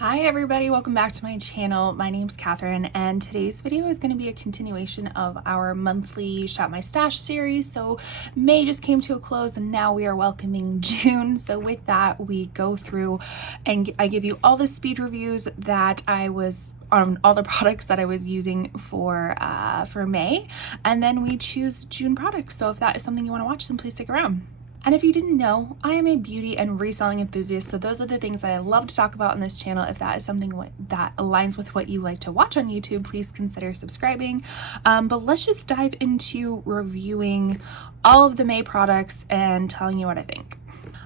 Hi everybody, welcome back to my channel. My name's Catherine and today's video is going to be a continuation of our monthly Shop My Stash series. So May just came to a close and now we are welcoming June. So with that, we go through and I give you all the speed reviews that I was on all the products that I was using for May, and then we choose June products. So if that is something you want to watch, then please stick around. And if you didn't know, I am a beauty and reselling enthusiast, so those are the things that I love to talk about on this channel. If that is something that aligns with what you like to watch on YouTube, please consider subscribing. But let's just dive into reviewing all of the May products and telling you what I think.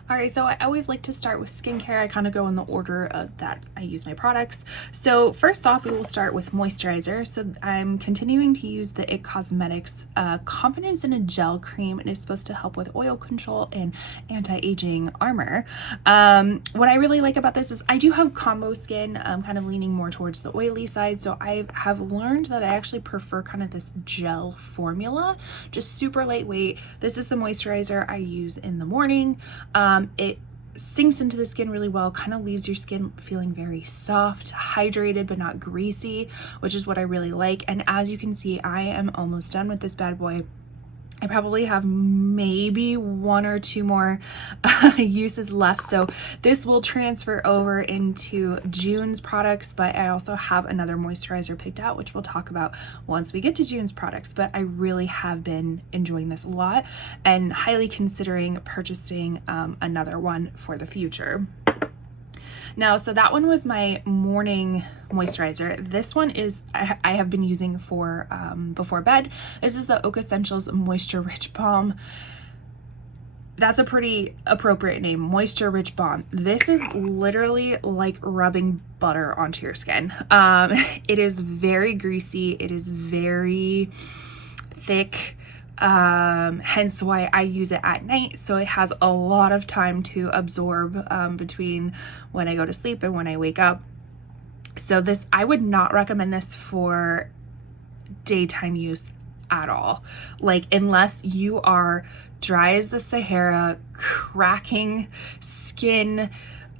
Alright, so I always like to start with skincare. I kind of go in the order that I use my products. So first off, we will start with moisturizer. So I'm continuing to use the IT Cosmetics Confidence in a Gel Cream. It is supposed to help with oil control and anti-aging armor. What I really like about this is I do have combo skin. I'm kind of leaning more towards the oily side. So I have learned that I actually prefer kind of this gel formula, just super lightweight. This is the moisturizer I use in the morning. It sinks into the skin really well, kind of leaves your skin feeling very soft, hydrated, but not greasy, which is what I really like. And as you can see, I am almost done with this bad boy. I probably have maybe one or two more uses left, so this will transfer over into June's products, but I also have another moisturizer picked out, which we'll talk about once we get to June's products. But I really have been enjoying this a lot and highly considering purchasing another one for the future. Now, so that one was my morning moisturizer. This one is I have been using for before bed. This is the Oak Essentials Moisture Rich Balm. That's a pretty appropriate name, Moisture Rich Balm. This is literally like rubbing butter onto your skin. It is very greasy. It is very thick. Hence why I use it at night, so it has a lot of time to absorb between when I go to sleep and when I wake up. So this, I would not recommend this for daytime use at all, like unless you are dry as the Sahara, cracking skin,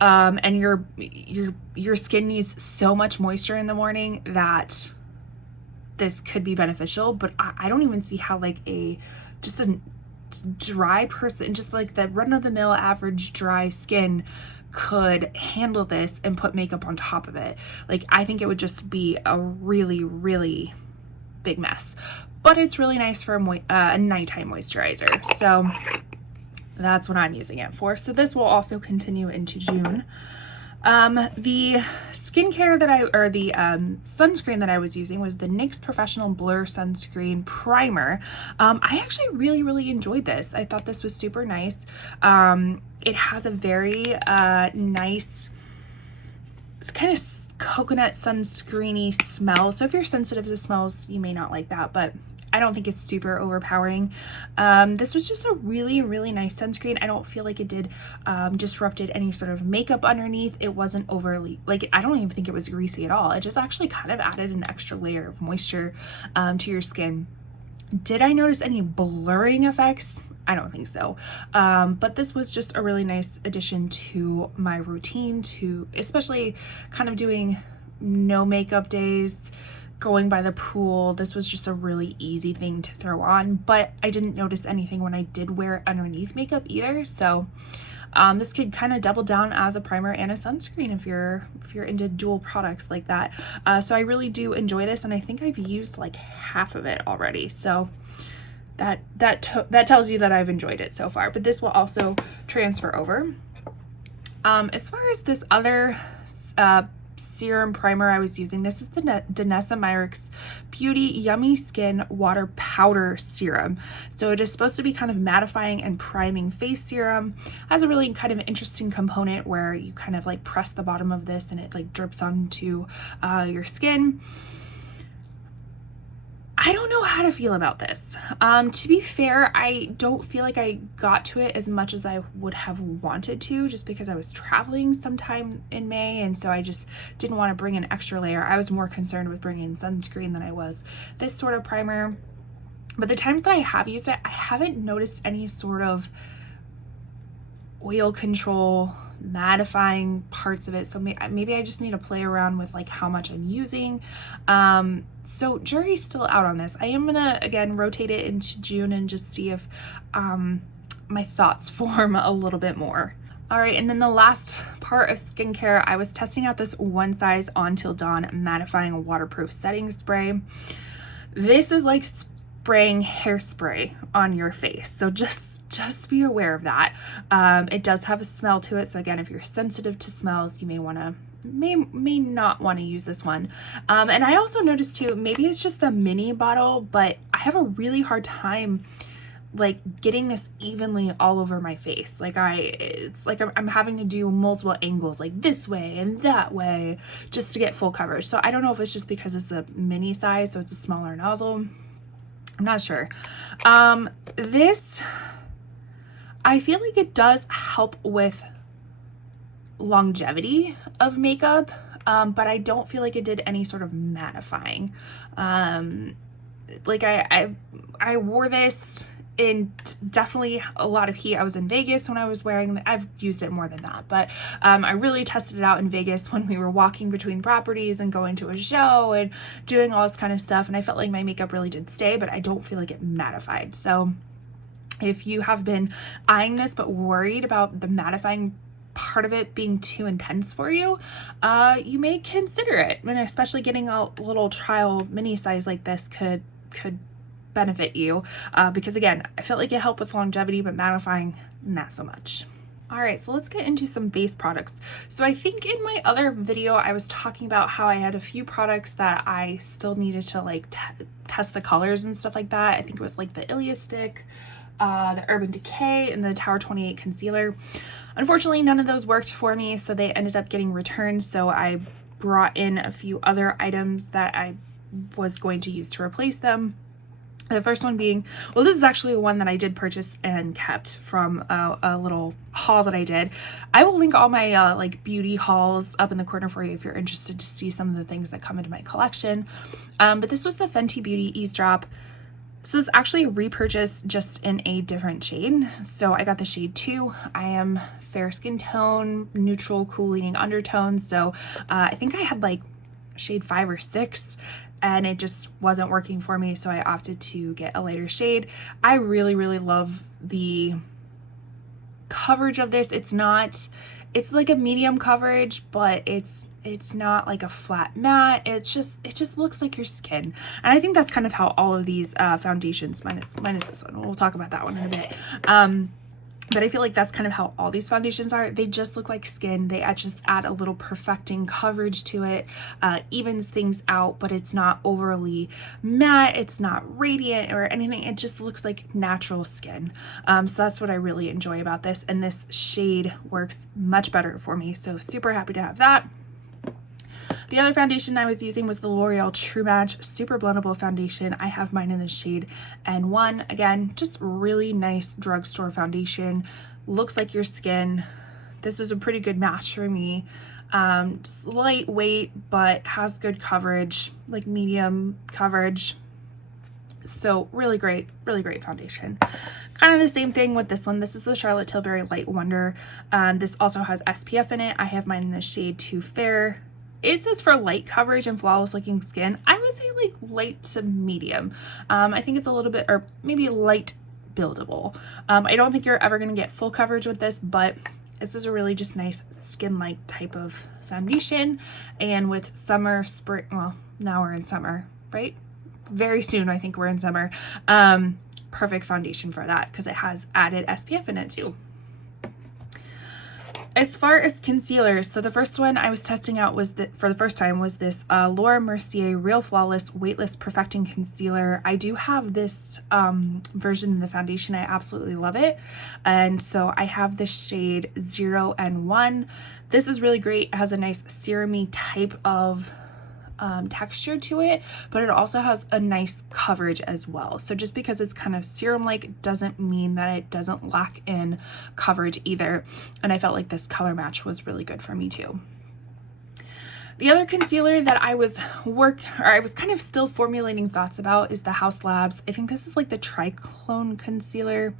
and your skin needs so much moisture in the morning that this could be beneficial. But I don't even see how like just a dry person, just like the run-of-the-mill average dry skin, could handle this and put makeup on top of it. Like, I think it would just be a really big mess. But it's really nice for a nighttime moisturizer, so that's what I'm using it for. So this will also continue into June. The skincare that the sunscreen that I was using was the NYX Professional Blur Sunscreen Primer. I actually really enjoyed this. I thought this was super nice. It has a very nice, it's kind of coconut sunscreeny smell. So if you're sensitive to smells, you may not like that, but I don't think it's super overpowering. This was just a really nice sunscreen. I don't feel like it did disrupted any sort of makeup underneath. It wasn't overly, like, I don't even think it was greasy at all. It just actually kind of added an extra layer of moisture to your skin. Did I notice any blurring effects? I don't think so. But this was just a really nice addition to my routine, to especially kind of doing no makeup days, going by the pool. This was just a really easy thing to throw on, but I didn't notice anything when I did wear it underneath makeup either. So this could kind of double down as a primer and a sunscreen if you're into dual products like that. So I really do enjoy this, and I think I've used like half of it already. So that tells you that I've enjoyed it so far. But this will also transfer over. As far as this other serum primer I was using, this is the Danessa Myricks Beauty Yummy Skin Water Powder Serum. So it is supposed to be kind of mattifying and priming face serum. Has a really kind of interesting component where you kind of like press the bottom of this and it like drips onto your skin. I don't know how to feel about this. To be fair, I don't feel like I got to it as much as I would have wanted to, just because I was traveling sometime in May, and so I just didn't want to bring an extra layer. I was more concerned with bringing sunscreen than I was this sort of primer. But the times that I have used it, I haven't noticed any sort of oil control mattifying parts of it. So maybe I just need to play around with like how much I'm using. So jury's still out on this. I am gonna again rotate it into June and just see if my thoughts form a little bit more. All right, and then the last part of skincare, I was testing out this One Size On Till Dawn mattifying waterproof setting spray. This is like spraying hairspray on your face, so just be aware of that. It does have a smell to it, so again, if you're sensitive to smells, you may not want to use this one. And I also noticed too, maybe it's just the mini bottle, but I have a really hard time like getting this evenly all over my face. Like it's like I'm having to do multiple angles, like this way and that way, just to get full coverage. So I don't know if it's just because it's a mini size, so it's a smaller nozzle. I'm not sure. This, I feel like it does help with longevity of makeup, but I don't feel like it did any sort of mattifying. Like I wore this in definitely a lot of heat. I was in Vegas when I was wearing it. I've used it more than that, but I really tested it out in Vegas when we were walking between properties and going to a show and doing all this kind of stuff, and I felt like my makeup really did stay, but I don't feel like it mattified. So if you have been eyeing this but worried about the mattifying part of it being too intense for you, you may consider it, and especially getting a little trial mini size like this could benefit you, because again, I felt like it helped with longevity, but mattifying, not so much. All right, so let's get into some base products. So I think in my other video, I was talking about how I had a few products that I still needed to like test the colors and stuff like that. I think it was like the Ilia stick, the Urban Decay, and the Tower 28 concealer. Unfortunately, none of those worked for me, so they ended up getting returned. So I brought in a few other items that I was going to use to replace them. The first one being, well, this is actually one that I did purchase and kept from a little haul that I did. I will link all my like beauty hauls up in the corner for you if you're interested to see some of the things that come into my collection. But this was the Fenty Beauty Eavesdrop. So this is actually repurchased just in a different shade. So I got the shade 2. I am fair skin tone, neutral, cool leaning undertones. So I think I had like shade 5 or 6. And it just wasn't working for me, so I opted to get a lighter shade. I really, really love the coverage of this. It's like a medium coverage, but it's not like a flat matte. It just looks like your skin. And I think that's kind of how all of these foundations, minus this one, we'll talk about that one in a bit. But I feel like that's kind of how all these foundations are. They just look like skin. They just add a little perfecting coverage to it, evens things out, but it's not overly matte. It's not radiant or anything. It just looks like natural skin. So that's what I really enjoy about this. And this shade works much better for me. So super happy to have that. The other foundation I was using was the L'Oreal True Match Super Blendable Foundation. I have mine in the shade N1. Again, just really nice drugstore foundation. Looks like your skin. This is a pretty good match for me. Just lightweight, but has good coverage, like medium coverage. So really great foundation. Kind of the same thing with this one. This is the Charlotte Tilbury Light Wonder. This also has SPF in it. I have mine in the shade Too Fair. It says for light coverage and flawless looking skin. I would say like light to medium. I think it's a little bit, or maybe light buildable. I don't think you're ever going to get full coverage with this, but this is a really just nice skin light type of foundation. And with summer, spring, well, now we're in summer, right? Very soon, I think we're in summer. Perfect foundation for that because it has added SPF in it too. As far as concealers, so the first one I was testing out was for the first time was this Laura Mercier Real Flawless Weightless Perfecting Concealer. I do have this version in the foundation. I absolutely love it. And so I have the shade 0 and 1. This is really great. It has a nice serum-y type of texture to it, but it also has a nice coverage as well. So just because it's kind of serum-like doesn't mean that it doesn't lack in coverage either. And I felt like this color match was really good for me too. The other concealer that I was kind of still formulating thoughts about is the Haus Labs. I think this is like the Triclone concealer.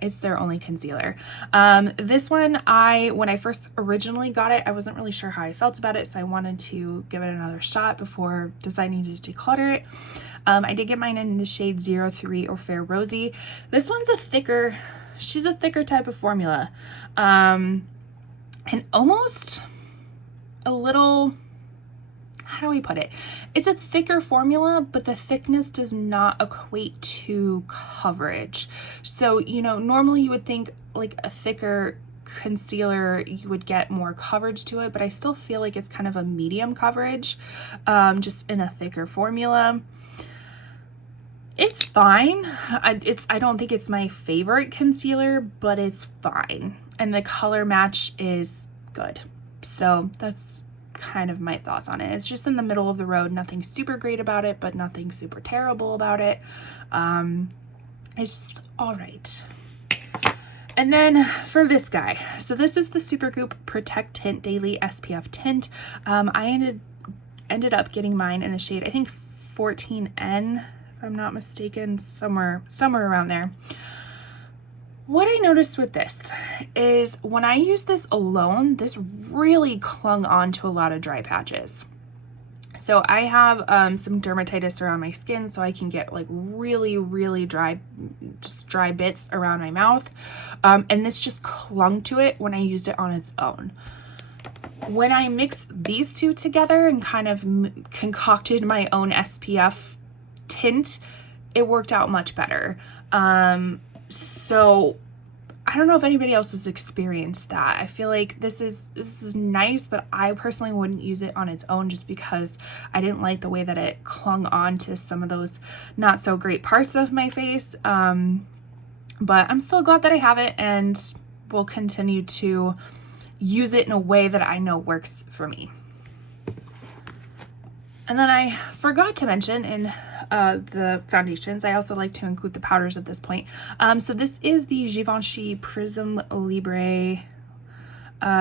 It's their only concealer. This one, when I first originally got it, I wasn't really sure how I felt about it, so I wanted to give it another shot before deciding to declutter it. I did get mine in the shade 03 or Fair Rosy. This one's she's a thicker type of formula. And almost a little, how do we put it? It's a thicker formula, but the thickness does not equate to coverage. So, you know, normally you would think like a thicker concealer, you would get more coverage to it, but I still feel like it's kind of a medium coverage, just in a thicker formula. It's fine. I don't think it's my favorite concealer, but it's fine. And the color match is good. So that's kind of my thoughts on it. It's just in the middle of the road. Nothing super great about it, but nothing super terrible about it. It's just all right. And then for this guy, so this is the Supergoop Protect Tint Daily SPF Tint. I ended up getting mine in the shade, I think 14N, if I'm not mistaken, somewhere around there. What I noticed with this is when I use this alone, this really clung on to a lot of dry patches. So I have some dermatitis around my skin, so I can get like really dry, just dry bits around my mouth. And this just clung to it when I used it on its own. When I mixed these two together and kind of concocted my own SPF tint, it worked out much better. So I don't know if anybody else has experienced that. I feel like this is nice, but I personally wouldn't use it on its own just because I didn't like the way that it clung on to some of those not so great parts of my face. But I'm still glad that I have it and will continue to use it in a way that I know works for me. And then I forgot to mention in the foundations, I also like to include the powders at this point. So this is the Givenchy Prism Libre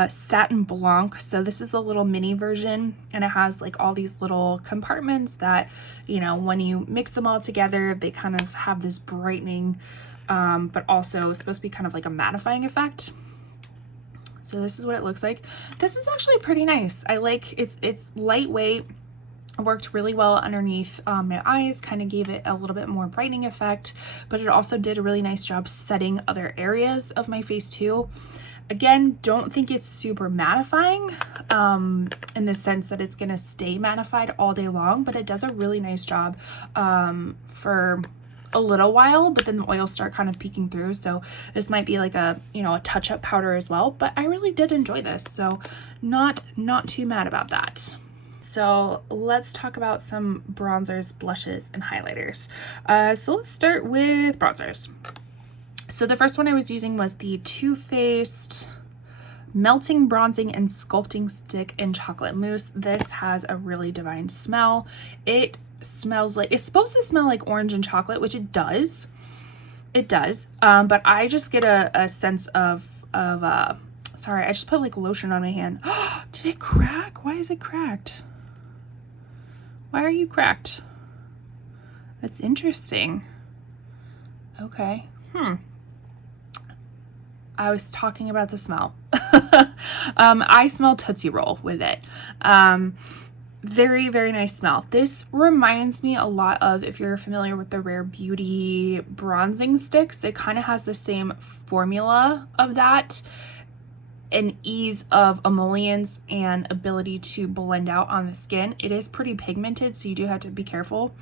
Satin Blanc. So this is a little mini version, and it has like all these little compartments that, you know, when you mix them all together, they kind of have this brightening, but also supposed to be kind of like a mattifying effect. So this is what it looks like. This is actually pretty nice. I like it's lightweight. It worked really well underneath my eyes, kind of gave it a little bit more brightening effect, but it also did a really nice job setting other areas of my face too. Again, don't think it's super mattifying in the sense that it's going to stay mattified all day long, but it does a really nice job for a little while, but then the oils start kind of peeking through. So this might be like a, you know, a touch-up powder as well, but I really did enjoy this. So not too mad about that. So let's talk about some bronzers, blushes, and highlighters. So let's start with bronzers. So the first one I was using was the Too Faced Melting Bronzing and Sculpting Stick in Chocolate Mousse. This has a really divine smell. It smells like, it's supposed to smell like orange and chocolate, which it does. It does. But I just get a sense of sorry, I just put like lotion on my hand. Did it crack? Why is it cracked? Why are you cracked? That's interesting. Okay. I was talking about the smell. I smell Tootsie Roll with it. Very, very nice smell. This reminds me a lot of, if you're familiar with the Rare Beauty bronzing sticks, it kind of has the same formula of that. An ease of emollients and ability to blend out on the skin. It is pretty pigmented, so you do have to be careful.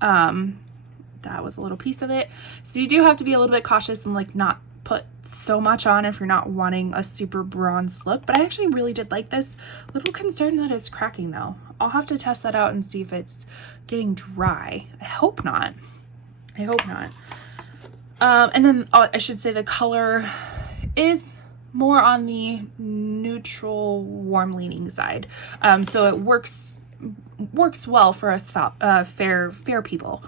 That was a little piece of it. So you do have to be a little bit cautious and like not put so much on if you're not wanting a super bronzed look. But I actually really did like this. A little concerned that it's cracking though. I'll have to test that out and see if it's getting dry. I hope not. I hope not. And then I should say the color is more on the neutral, warm leaning side. So it works well for us fair people.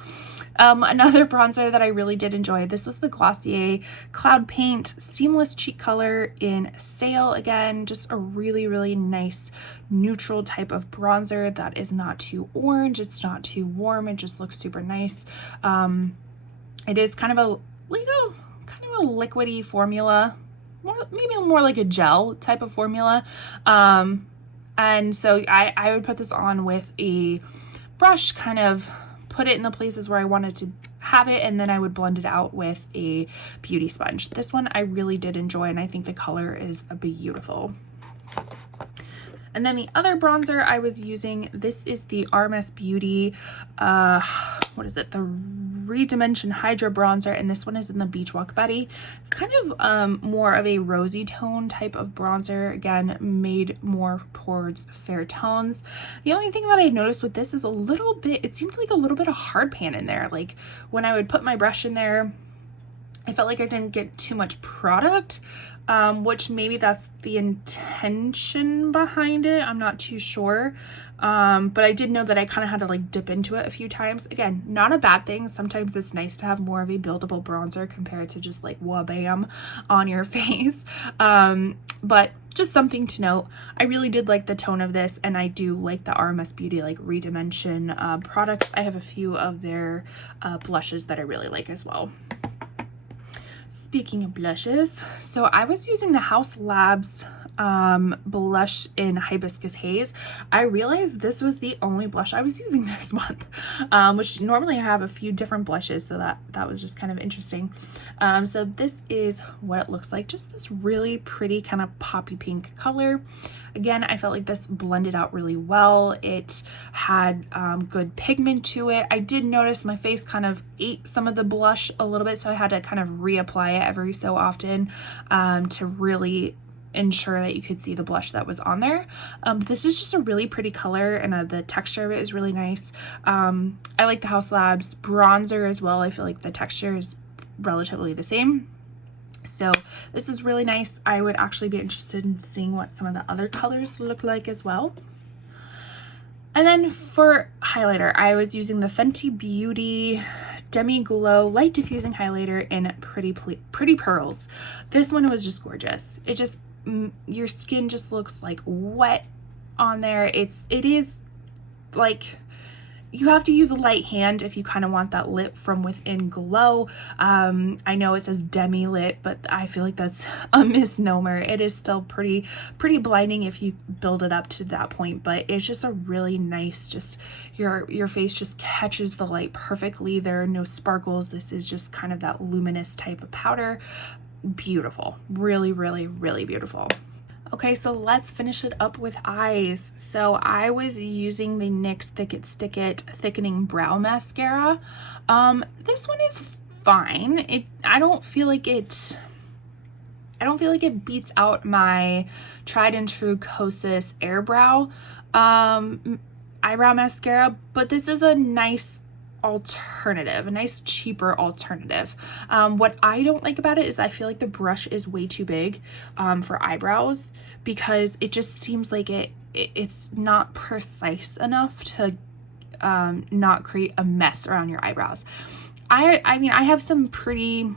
Another bronzer that I really did enjoy, this was the Glossier Cloud Paint Seamless Cheek Color in Sail. Again, just a really, really nice neutral type of bronzer that is not too orange, it's not too warm, it just looks super nice. It is kind of a of a liquidy formula, maybe more like a gel type of formula. And so I would put this on with a brush, kind of put it in the places where I wanted to have it, and then I would blend it out with a beauty sponge. This one I really did enjoy, and I think the color is beautiful. And then the other bronzer I was using, this is the RMS Beauty, what is it? The Redimension Hydra Bronzer, and this one is in the Beach Walk Betty. It's kind of more of a rosy tone type of bronzer, again, made more towards fair tones. The only thing that I noticed with this is a little bit, it seemed like a little bit of hard pan in there. Like when I would put my brush in there, I felt like I didn't get too much product, which maybe that's the intention behind it. I'm not too sure. But I did know that I kind of had to like dip into it a few times. Again, not a bad thing. Sometimes it's nice to have more of a buildable bronzer compared to just like wha-bam on your face. But just something to note. I really did like the tone of this, and I do like the RMS Beauty like Redimension products. I have a few of their blushes that I really like as well. Speaking of blushes, so I was using the Haus Labs blush in Hibiscus Haze. I realized this was the only blush I was using this month, which normally I have a few different blushes, so that was just kind of interesting. So this is what it looks like, just this really pretty kind of poppy pink color. Again, I felt like this blended out really well. It had good pigment to it. I did notice my face kind of ate some of the blush a little bit, so I had to kind of reapply it every so often to really ensure that you could see the blush that was on there. This is just a really pretty color, and the texture of it is really nice. I like the Haus Labs bronzer as well. I feel like the texture is relatively the same. So this is really nice. I would actually be interested in seeing what some of the other colors look like as well. And then for highlighter, I was using the Fenty Beauty Demi Glow Light Diffusing Highlighter in Pretty Pearls. This one was just gorgeous. It just, your skin just looks like wet on there. It is like, you have to use a light hand if you kind of want that lip from within glow. I know it says demi lit, but I feel like that's a misnomer. It is still pretty blinding if you build it up to that point, but it's just a really nice, just your face just catches the light perfectly. There are no sparkles. This is just kind of that luminous type of powder. Beautiful. Really, really, really beautiful. Okay, so let's finish it up with eyes. So I was using the NYX Thick It Stick It Thickening Brow Mascara. This one is fine. I don't feel like it beats out my tried and true Kosas Airbrow eyebrow mascara, but this is a nice alternative, a nice cheaper alternative. What I don't like about it is I feel like the brush is way too big for eyebrows, because it just seems like it's not precise enough to not create a mess around your eyebrows. I mean, I have some pretty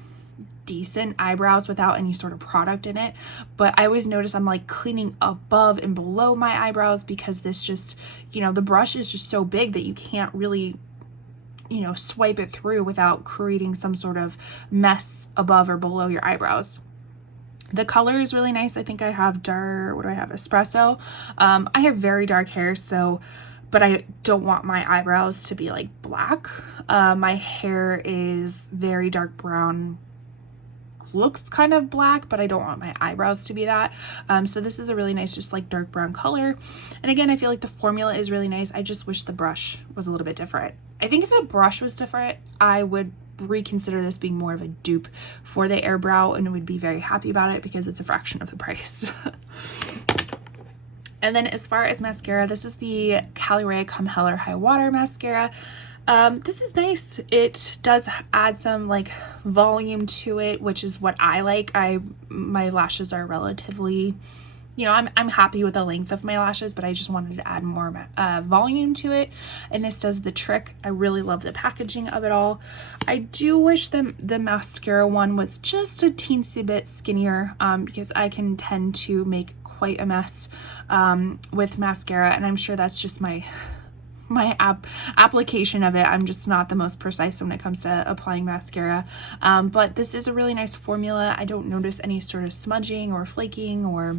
decent eyebrows without any sort of product in it, but I always notice I'm like cleaning above and below my eyebrows, because this just, the brush is just so big that you can't really swipe it through without creating some sort of mess above or below your eyebrows. The color is really nice. I think I have espresso. I have very dark hair, but I don't want my eyebrows to be like black. My hair is very dark brown, looks kind of black, but I don't want my eyebrows to be that. So this is a really nice, just like dark brown color. And again, I feel like the formula is really nice. I just wish the brush was a little bit different. I think if the brush was different, I would reconsider this being more of a dupe for the Airbrow, and would be very happy about it because it's a fraction of the price. And then as far as mascara, this is the Caliray Come Hell or High Water mascara. This is nice. It does add some like volume to it, which is what I like. My lashes are relatively, I'm happy with the length of my lashes, but I just wanted to add more volume to it, and this does the trick. I really love the packaging of it all. I do wish the mascara one was just a teensy bit skinnier, because I can tend to make quite a mess with mascara, and I'm sure that's just my application of it. I'm just not the most precise when it comes to applying mascara. But this is a really nice formula. I don't notice any sort of smudging or flaking or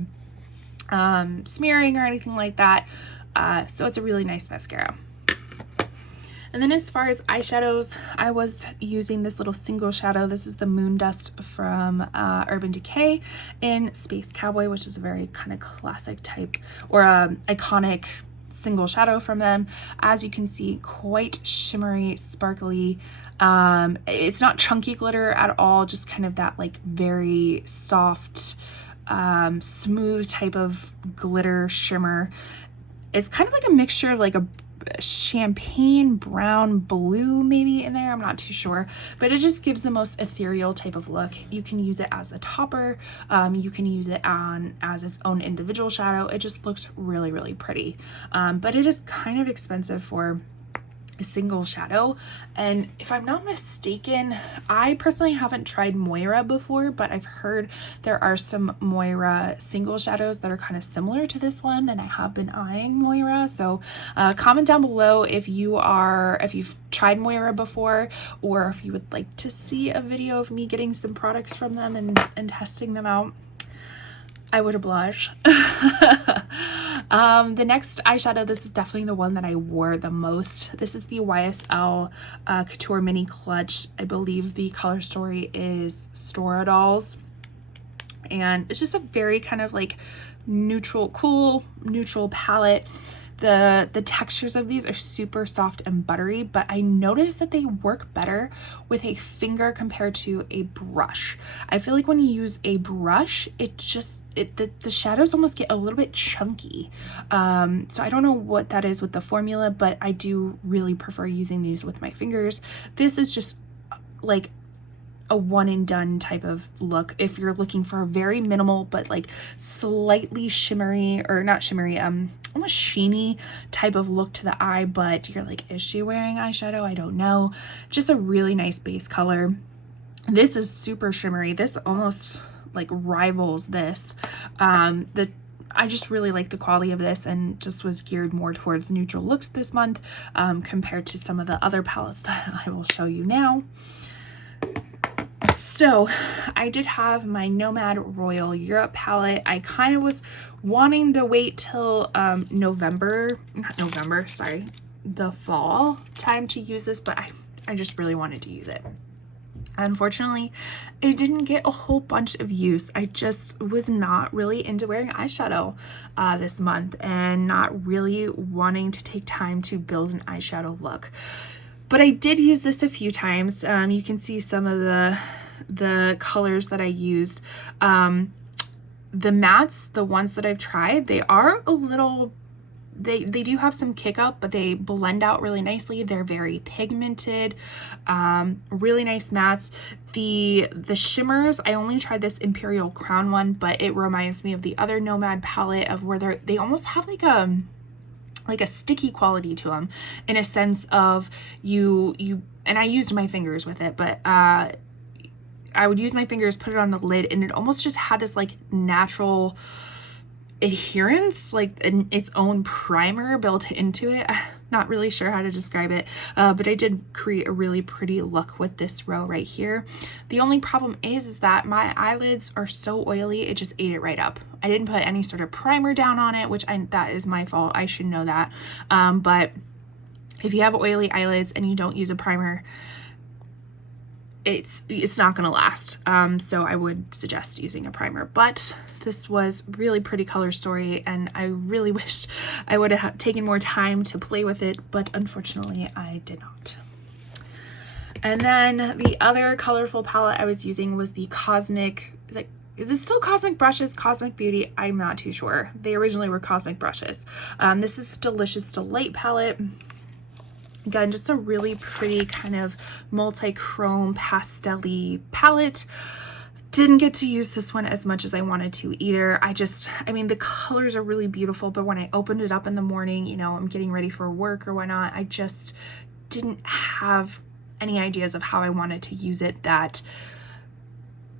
smearing or anything like that. So it's a really nice mascara. And then as far as eyeshadows, I was using this little single shadow. This is the Moon Dust from Urban Decay in Space Cowboy, which is a very kind of classic type or iconic single shadow from them. As you can see, quite shimmery, sparkly. It's not chunky glitter at all, just kind of that like very soft, smooth type of glitter shimmer. It's kind of like a mixture of like a champagne brown blue maybe in there, I'm not too sure, but it just gives the most ethereal type of look. You can use it as a topper, you can use it on as its own individual shadow. It just looks really, really pretty, but it is kind of expensive for a single shadow. And if I'm not mistaken, I personally haven't tried Moira before, but I've heard there are some Moira single shadows that are kind of similar to this one, and I have been eyeing Moira. So comment down below if you've tried Moira before, or if you would like to see a video of me getting some products from them and testing them out. I would oblige. The next eyeshadow, this is definitely the one that I wore the most. This is the YSL Couture Mini Clutch. I believe the color story is Stora Dolls. And it's just a very kind of like neutral, cool, neutral palette. The textures of these are super soft and buttery, but I noticed that they work better with a finger compared to a brush. I feel like when you use a brush, the shadows almost get a little bit chunky. So I don't know what that is with the formula, but I do really prefer using these with my fingers. This is just like a one and done type of look if you're looking for a very minimal but like slightly shimmery, or not shimmery, almost sheeny type of look to the eye, but you're like, is she wearing eyeshadow? I don't know. Just a really nice base color. This is super shimmery. This almost like rivals this. I just really like the quality of this, and just was geared more towards neutral looks this month compared to some of the other palettes that I will show you now. So I did have my Nomad Royal Europe palette. I kind of was wanting to wait till the fall time to use this, but I just really wanted to use it. Unfortunately, it didn't get a whole bunch of use. I just was not really into wearing eyeshadow this month, and not really wanting to take time to build an eyeshadow look. But I did use this a few times. You can see some of the colors that I used. The mattes, the ones that I've tried, they are a little, they do have some kick up, but they blend out really nicely. They're very pigmented, really nice mattes. The shimmers, I only tried this Imperial Crown one, but it reminds me of the other Nomad palette of where they almost have like a sticky quality to them, in a sense of you and I used my fingers with it, but I would use my fingers, put it on the lid, and it almost just had this like natural adherence, like its own primer built into it. Not really sure how to describe it, but I did create a really pretty look with this row right here. The only problem is that my eyelids are so oily, it just ate it right up. I didn't put any sort of primer down on it, which that is my fault. I should know that. But if you have oily eyelids and you don't use a primer, it's not gonna last. So I would suggest using a primer. But this was really pretty color story, and I really wish I would have taken more time to play with it, but unfortunately I did not. And then the other colorful palette I was using was the Cosmic, is it still Cosmic Brushes? Cosmic Beauty? I'm not too sure. They originally were Cosmic Brushes. This is Delicious Delight palette. Again, just a really pretty kind of multi-chrome pastel-y palette. Didn't get to use this one as much as I wanted to either. I mean, the colors are really beautiful, but when I opened it up in the morning, you know, I'm getting ready for work or whatnot, I just didn't have any ideas of how I wanted to use it that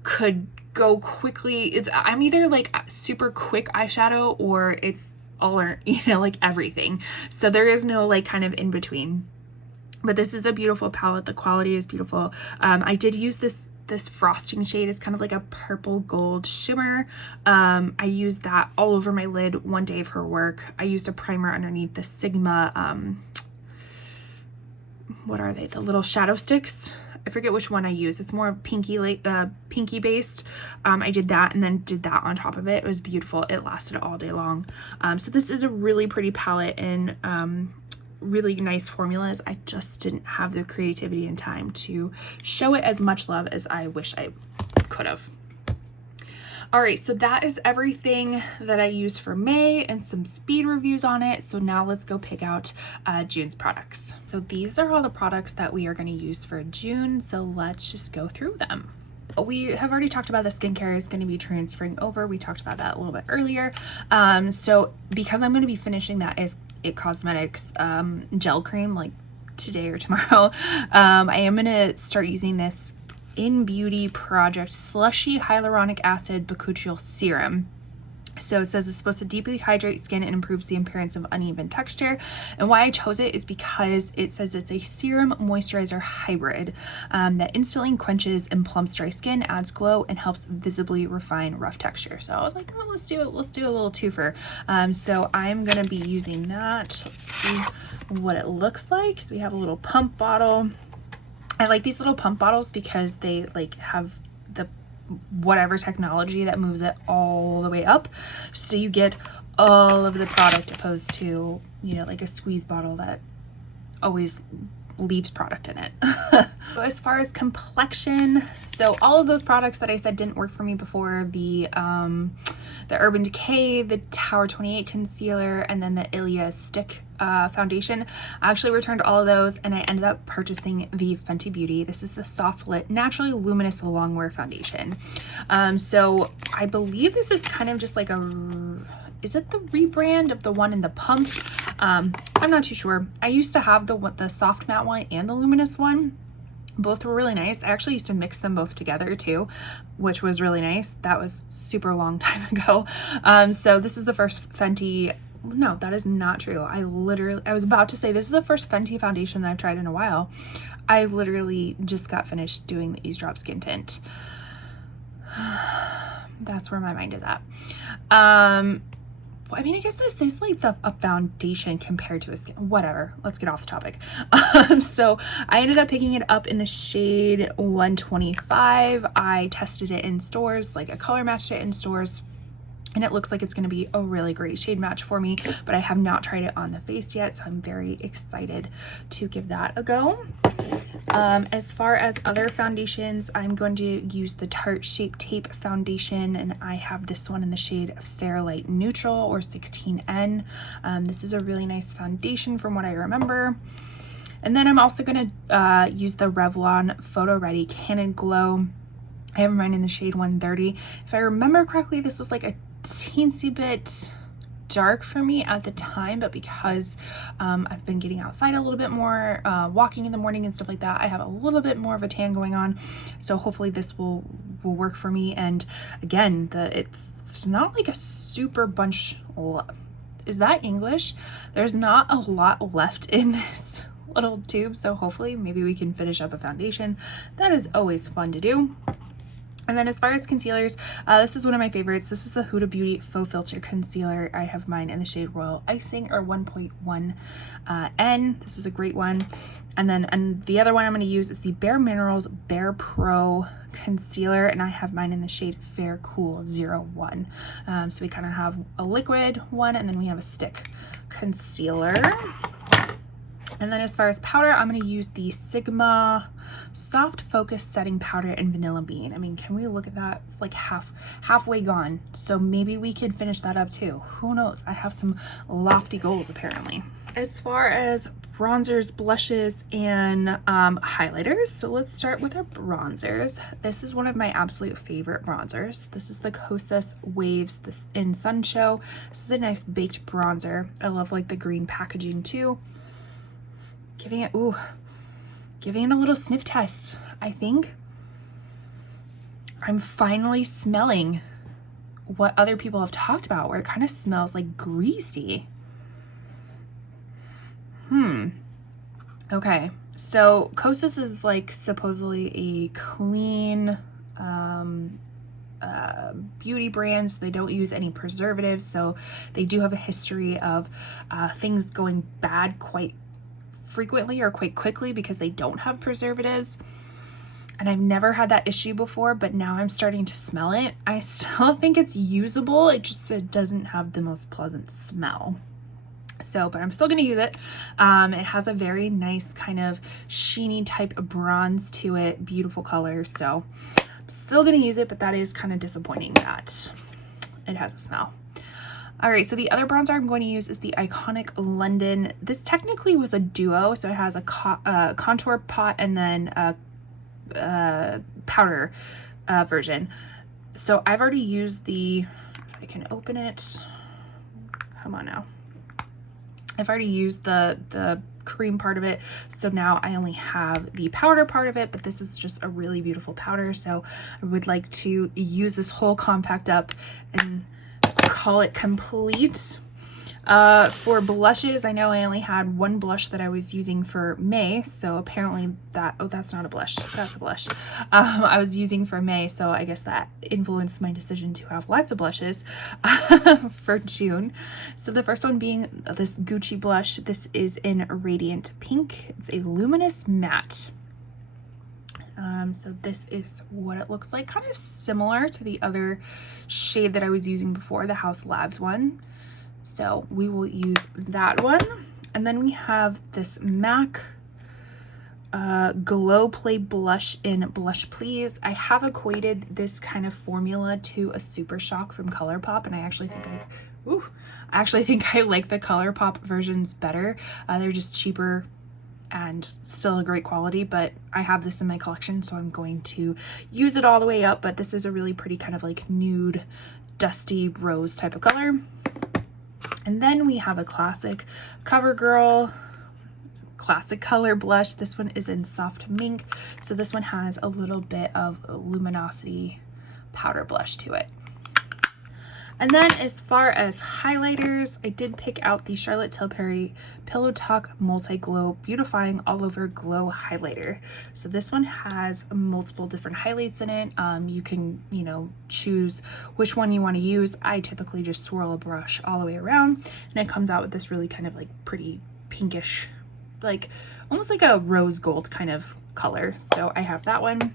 could go quickly. I'm either like super quick eyeshadow, or it's all or, you know, like everything. So there is no like kind of in between. But this is a beautiful palette. The quality is beautiful. I did use this frosting shade. It's kind of like a purple gold shimmer. I used that all over my lid one day for work. I used a primer underneath the Sigma, what are they? The little shadow sticks. I forget which one I used. It's more pinky based. I did that and then did that on top of it. It was beautiful. It lasted all day long. So this is a really pretty palette and really nice formulas. I just didn't have the creativity and time to show it as much love as I wish I could have. All right, so that is everything that I used for May and some speed reviews on it. So now let's go pick out June's products. So these are all the products that we are going to use for June. So let's just go through them. We have already talked about the skincare is going to be transferring over. We talked about that a little bit earlier. So because I'm going to be finishing that is It Cosmetics gel cream like today or tomorrow, I am going to start using this In Beauty Project Slushy Hyaluronic Acid Bakuchiol Serum. So it says it's supposed to deeply hydrate skin and improves the appearance of uneven texture. And why I chose it is because it says it's a serum moisturizer hybrid that instantly quenches and plumps dry skin, adds glow, and helps visibly refine rough texture. So I was like, oh, let's do it. Let's do a little twofer. So I'm going to be using that. Let's see what it looks like. So we have a little pump bottle. I like these little pump bottles because they like have the whatever technology that moves it all the way up, so you get all of the product opposed to, you know, like a squeeze bottle that always leaves product in it. So as far as complexion, so all of those products that I said didn't work for me before, the Urban Decay, the Tower 28 concealer, and then the Ilia stick foundation, I actually returned all of those and I ended up purchasing the Fenty Beauty. This is the Soft Lit Naturally Luminous Longwear Foundation. So I believe this is kind of just like is it the rebrand of the one in the pump? I'm not too sure. I used to have the soft matte one and the luminous one. Both were really nice. I actually used to mix them both together too, which was really nice. That was super long time ago. So this is the first Fenty. No, that is not true. I was about to say this is the first Fenty foundation that I've tried in a while. I literally just got finished doing the Ease Drop Skin Tint. That's where my mind is at. I mean, I guess this is like a foundation compared to a skin, whatever. Let's get off the topic. So I ended up picking it up in the shade 125. I tested it in stores, like a color matched it in stores. And it looks like it's going to be a really great shade match for me, but I have not tried it on the face yet, so I'm very excited to give that a go. As far as other foundations, I'm going to use the Tarte Shape Tape foundation, and I have this one in the shade Fairlight Neutral or 16N. This is a really nice foundation from what I remember. And then I'm also going to use the Revlon Photo Ready Candid Glow. I have mine in the shade 130. If I remember correctly, this was like a teensy bit dark for me at the time, but because I've been getting outside a little bit more, walking in the morning and stuff like that, I have a little bit more of a tan going on. So hopefully this will work for me. And again, it's not like a super bunch. Is that English? There's not a lot left in this little tube, so hopefully maybe we can finish up a foundation. That is always fun to do. And then as far as concealers, this is one of my favorites. This is the Huda Beauty Faux Filter Concealer. I have mine in the shade Royal Icing or 1.1 N. This is a great one. And the other one I'm going to use is the Bare Minerals Bare Pro Concealer, and I have mine in the shade Fair Cool 01. So we kind of have a liquid one, and then we have a stick concealer. And then as far as powder, I'm going to use the Sigma Soft Focus Setting Powder in Vanilla Bean. I mean, can we look at that? It's like halfway gone. So maybe we could finish that up too. Who knows? I have some lofty goals apparently. As far as bronzers, blushes, and highlighters, so let's start with our bronzers. This is one of my absolute favorite bronzers. This is the Kosas Waves in Sun Show. This is a nice baked bronzer. I love like the green packaging too. Giving it a little sniff test. I think I'm finally smelling what other people have talked about, where it kind of smells like greasy. Okay, so Kosas is like supposedly a clean beauty brand, so they don't use any preservatives, so they do have a history of things going bad quite frequently or quite quickly because they don't have preservatives. And I've never had that issue before, but now I'm starting to smell it. I still think it's usable, it doesn't have the most pleasant smell. So, but I'm still going to use it. It has a very nice kind of sheeny type of bronze to it, beautiful color. So I'm still going to use it, but that is kind of disappointing that it has a smell. All right, so the other bronzer I'm going to use is the Iconic London. This technically was a duo, so it has a contour pot and then a powder version. So I've already used the, if I can open it, come on now. I've already used the cream part of it, so now I only have the powder part of it, but this is just a really beautiful powder, so I would like to use this whole compact up and call it complete. For blushes, I know I only had one blush that I was using for May, so apparently that, oh, that's not a blush, that's a blush. I was using for May, so I guess that influenced my decision to have lots of blushes for June. So the first one being this Gucci blush. This is in Radiant Pink. It's a luminous matte. So this is what it looks like, kind of similar to the other shade that I was using before, the House Labs one. So we will use that one. And then we have this MAC Glow Play Blush in Blush Please. I have equated this kind of formula to a Super Shock from ColourPop, and I actually think I like the ColourPop versions better. They're just cheaper and still a great quality, but I have this in my collection, so I'm going to use it all the way up. But this is a really pretty kind of like nude, dusty rose type of color. And then we have a classic CoverGirl classic color blush. This one is in Soft Mink, so this one has a little bit of luminosity powder blush to it. And then as far as highlighters, I did pick out the Charlotte Tilbury Pillow Talk Multi Glow Beautifying All Over Glow Highlighter. So this one has multiple different highlights in it. You can, choose which one you want to use. I typically just swirl a brush all the way around, and it comes out with this really kind of like pretty pinkish, like almost like a rose gold kind of color. So I have that one.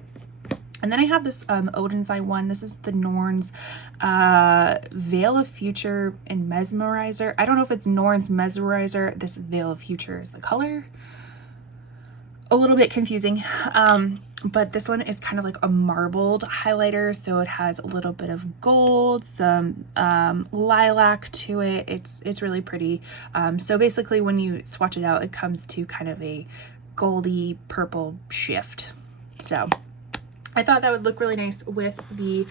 And then I have this Odin's Eye one. This is the Norns Veil of Future and Mesmerizer. I don't know if it's Norns Mesmerizer. This is Veil of Future is the color. A little bit confusing. But this one is kind of like a marbled highlighter. So it has a little bit of gold, some lilac to it. It's really pretty. So basically when you swatch it out, it comes to kind of a goldy purple shift. So I thought that would look really nice with the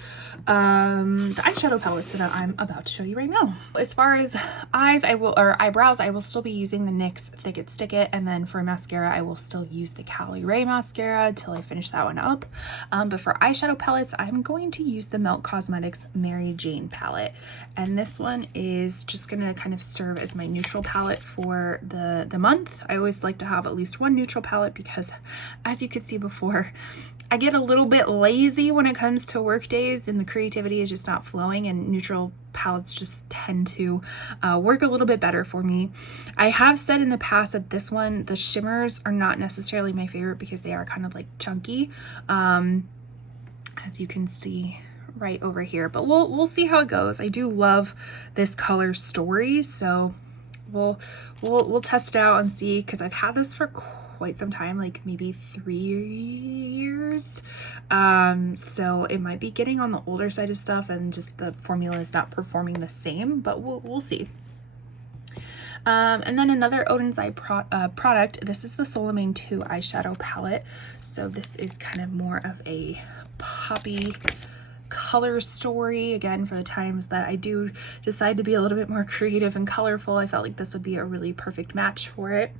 eyeshadow palettes that I'm about to show you right now. As far as eyebrows, I will still be using the NYX Thick It Stick It, and then for mascara, I will still use the Cali Ray mascara until I finish that one up. But for eyeshadow palettes, I'm going to use the Melt Cosmetics Mary Jane palette, and this one is just gonna kind of serve as my neutral palette for the month. I always like to have at least one neutral palette because, as you could see before, I get a little bit lazy when it comes to work days and the creativity is just not flowing, and neutral palettes just tend to work a little bit better for me. I have said in the past that this one, the shimmers are not necessarily my favorite because they are kind of like chunky, as you can see right over here, but we'll see how it goes. I do love this color story, so we'll test it out and see, because I've had this for quite some time, like maybe 3 years, so it might be getting on the older side of stuff and just the formula is not performing the same, but we'll see. And then another Odin's Eye product, this is the Soleimane 2 eyeshadow palette. So this is kind of more of a poppy color story. Again, for the times that I do decide to be a little bit more creative and colorful, I felt like this would be a really perfect match for it.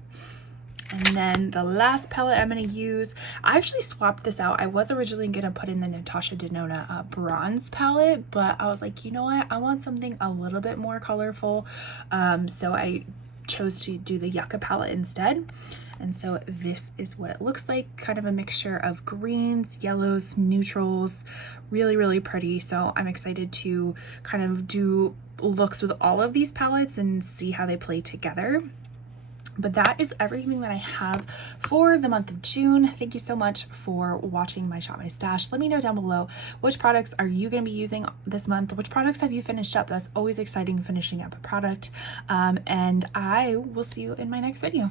And then the last palette I'm going to use, I actually swapped this out. I was originally going to put in the Natasha Denona bronze palette, but I was like, you know what? I want something a little bit more colorful. So I chose to do the Yucca palette instead. And so this is what it looks like, kind of a mixture of greens, yellows, neutrals, really, really pretty. So I'm excited to kind of do looks with all of these palettes and see how they play together. But that is everything that I have for the month of June. Thank you so much for watching my Shop My Stash. Let me know down below, which products are you going to be using this month? Which products have you finished up? That's always exciting, finishing up a product. And I will see you in my next video.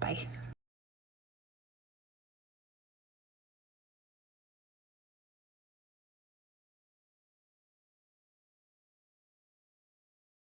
Bye.